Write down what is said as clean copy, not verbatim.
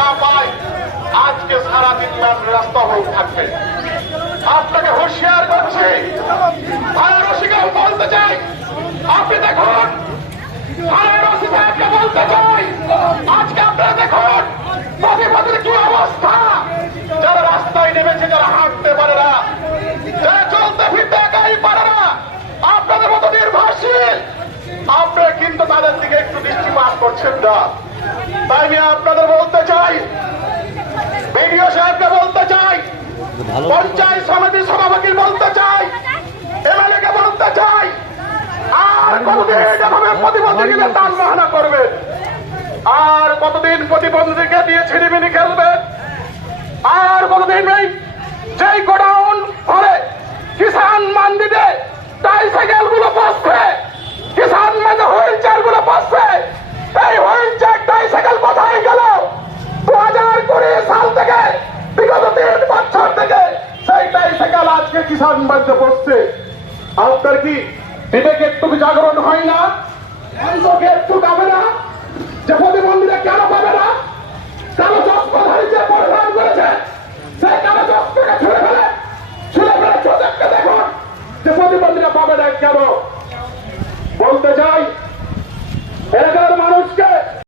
না পায়, আজকে সারাদিন রাস্তা হয়ে থাকবে। আপনাকে হুঁশিয়ার করছি, থানার ওসিকে বলতে চাই, আপনি দেখুন, থানার ওসি সাহেবকে বলতে চাই, আজকে আপনারা দেখুন প্রতিবাদের কি অবস্থা। যারা রাস্তায় নেমেছে, যারা হাঁটতে পারে না, যারা চলতে ফিরতে একাই পারে না, আপনাদের মতো নির্ভরশীল, আপনারা কিন্তু তাদের দিকে একটু দৃষ্টিপাত করছেন না। তাই আমি আপনাদের বলতে চাই, বিডিও সাহেবকে বলতে চাই, পঞ্চায়েত সমিতির সভাপতি বলতে চাই, এমএলএ কে বলতে চাই, আর কতদিন এভাবে প্রতিবন্ধীকে টান বাহানা করবেন? আর কতদিন প্রতিবন্ধীকে দিয়ে ছিনিমিনি খেলবে? আর কতদিন নেই যেই গোডাউন ভরে কিষান মান্ডিতে ট্রাইসাইকেল গুলো বসছে, কিষান মানে হুইল চেয়ার গুলো বসছে, এই হুইল চেয়ার ট্রাইসাইকেল কোথায় গেল? 2020 সাল থেকে বিগত 3 বছর থেকে সেই ট্রাইসাইকেল আজকে কিষান মান্ডিতে বসছে। আপনার কি বিবেকে একটু জাগরণ হয় না? লোকে একটু পাবে না যে প্রতিবন্ধীরা কেন পাবে না? কারো চশমাধারী যে পরিধান করেছেন